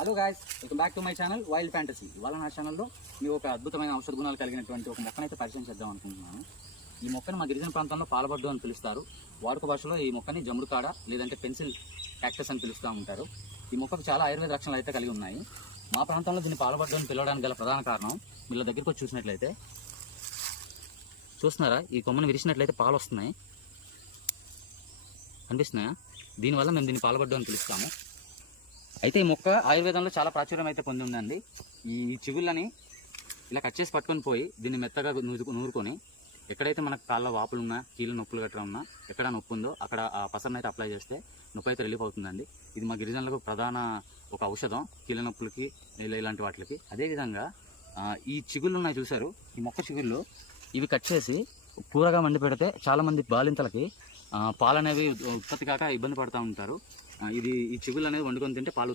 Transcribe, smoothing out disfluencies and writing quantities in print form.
Hello guys, welcome back to my channel wild fantasy. ఇవాళ నా ఛానల్లో మీకు ఒక అద్భుతమైన ఔషధ గుణాలు కలిగినటువంటి ఒక మొక్కనైతే పరిచయం చేద్దాం అనుకుంటున్నాను. ఈ మొక్కను మా గిరిజన ప్రాంతంలో పాలబడ్డు అని పిలుస్తారు. వాడుక భాషలో ఈ మొక్కని జమ్ముడు కాడ లేదంటే పెన్సిల్ క్యాక్టస్ అని పిలుస్తూ ఉంటారు. ఈ మొక్కకు చాలా ఆయుర్వేద లక్షణాలు అయితే కలిగి ఉన్నాయి. మా ప్రాంతంలో దీన్ని పాలబడ్డు అని పిలవడానికి గల ప్రధాన కారణం, వీళ్ళ దగ్గరికి వచ్చి చూసినట్లయితే చూస్తున్నారా, ఈ కొమ్మను విరిచినట్లయితే పాలు వస్తున్నాయి, కనిపిస్తున్నాయా? దీనివల్ల మేము దీన్ని పాలబడ్డు అని పిలుస్తాము. అయితే ఈ మొక్క ఆయుర్వేదంలో చాలా ప్రాచుర్యం అయితే పొంది ఉందండి. ఈ చిగుళ్ళని ఇలా కట్ చేసి పట్టుకొని పోయి దీన్ని మెత్తగా నూరుకొని ఎక్కడైతే మనకు కాళ్ళ వాపులు ఉన్నా, కీళ్ళ నొప్పులు గట్రా ఉన్నా, ఎక్కడ నొప్పి ఉందో అక్కడ ఆ పసరను అయితే అప్లై చేస్తే నొప్పి అయితే రిలీఫ్ అవుతుందండి. ఇది మా గిరిజనులకు ప్రధాన ఒక ఔషధం, కీళ్ళ నొప్పులకి ఇలాంటి వాటికి. అదేవిధంగా ఈ చిగుళ్ళు ఉన్నాయి చూసారు, ఈ మొక్క చిగుళ్ళు ఇవి కట్ చేసి కూరగా వండి పెడితే చాలామంది బాలింతలకి పాలు అనేవి ఉత్పత్తి కాక ఇబ్బంది పడుతూ ఉంటారు. ఈ చిగుళ్ళు అనేది వండుకొని తింటే పాలు